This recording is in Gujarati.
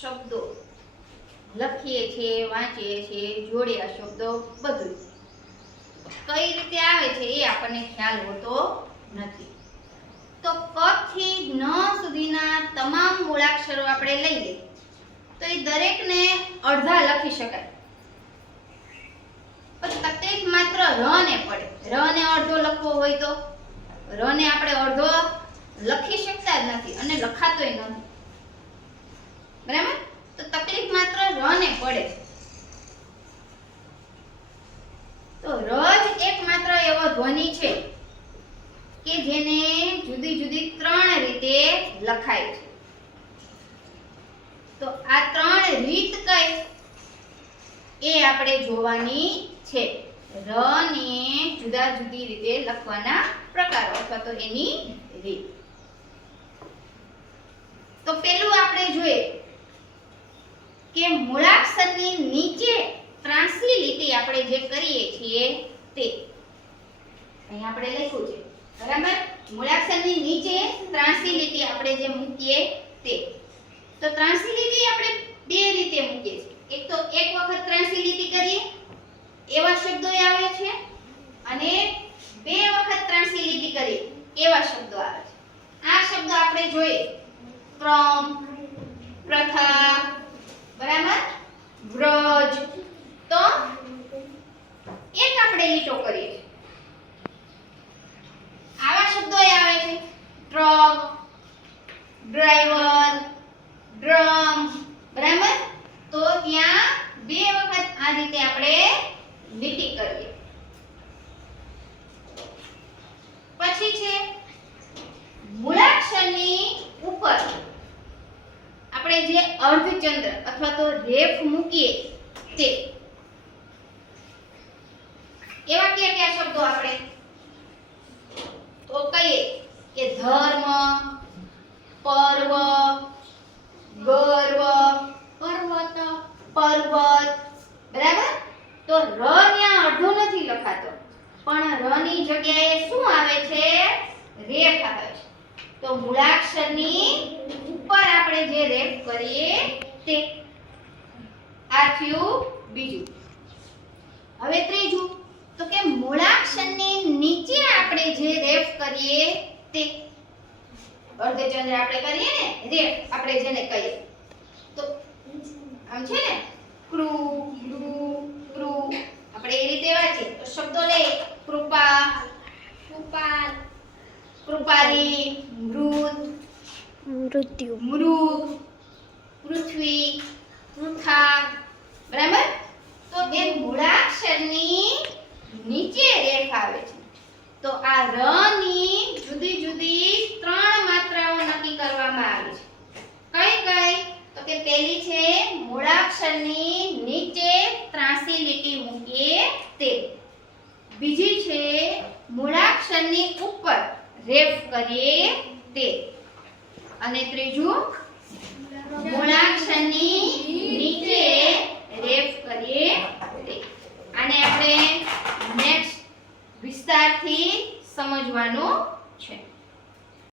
શબ્દો લખીએ છીએ, વાંચીએ છીએ, જોડ્યા શબ્દો બધું કઈ રીતે આવે છે એ આપણને ખ્યાલ હોતો નથી. તો ક થી જ્ઞ સુધીના તમામ મૂળાક્ષરો આપણે લઈ લઈએ તો એ દરેકને અડધા લખી શકાય. પણ તકલીફ માત્ર ર ને પડે. ર ને અડધો લખવો હોય તો ર ને આપણે અડધો લખી શકતા જ નથી અને લખાતોય નથી. બરાબર? તો તકલીફ માત્ર ર ને પડે. તો ર જ એકમાત્ર એવો ધ્વનિ છે કે જેને જુદી જુદી ત્રણ રીતે લખાય છે. તો આ ત્રણ રીત કઈ એ આપણે જોવાની છે. ર ને જુદા જુદી રીતે લખવાના પ્રકારો અથવા તો એની રીત. તો પેલું આપણે જોઈએ કે મૂળાક્ષરની નીચે ત્રાંસી લીટી આપણે જે કરીએ છીએ તે અહીં આપણે લખ્યું છે. બરાબર? મૂળાક્ષરની નીચે ત્રાંસી લીટી આપણે જે મૂકીએ તે. તો ત્રાંસી લીટી આપણે બે રીતે મૂકીએ છીએ. એક તો એક વખત ત્રાંસી લીટી કરીએ એવા શબ્દો આવે છે અને બે વખત ત્રાંસી લીટી કરીએ એવા શબ્દો આવે છે. આ શબ્દો આપણે જોઈએ. ક્રમ, પ્રથા, બરાબર? વ્રજ. તો એક આપણે લીટો કરીએ છીએ. આવા શબ્દો આવે છે. Truck, driver, drum. બરાબર? તો ત્યાં બે વખત આ રીતે આપણે લીટી કરીએ. પછી છે મૂળાક્ષરની ઉપર આપણે જે અર્ધચંદ્ર અથવા તો રેફ મૂકીએ તે. એવા કયા શબ્દો આપણે તો કહીએ કે ધર્મ, પર્વ, ગર્વ, પર્વત, પર્વત. બરાબર? તો ર ત્યાં અડધો નથી લખાતો પણ ર ની જગ્યાએ શું આવે છે? રેફ આવે છે. તો મૂળાક્ષરની ઉપર આપણે જે રેફ કરીએ તે. આ થયું બીજું. હવે ત્રીજું તો કે મૂળાક્ષરની નીચે આપણે જે રેફ કરીએ તે. અર્ધચંદ્ર આપણે કરીએ ને રેફ આપણે જેને કહીએ તો આમ છે ને ક્રુ, લુ, ક્રુ. આપણે એ રીતે વાંચીએ તો શબ્દો લે. કૃપા, કૃપાલ, કૃપાલી, મૃત, મૃત્યુ, મૃગ, પૃથ્વી, પૃથા. બરાબર? તો એ મૂળાક્ષરની નીચે રેફ આવે છે. તો આ ર ની જુદી જુદી ત્રણ માત્રાઓ નક્કી કરવામાં આવી છે. કઈ કઈ? તો કે પહેલી છે મૂળાક્ષરની નીચે ત્રાંસી લીટી મૂકીએ તે. બીજી છે મૂળાક્ષરની ઉપર રેફ કરીએ તે. અને ત્રીજું મૂળાક્ષર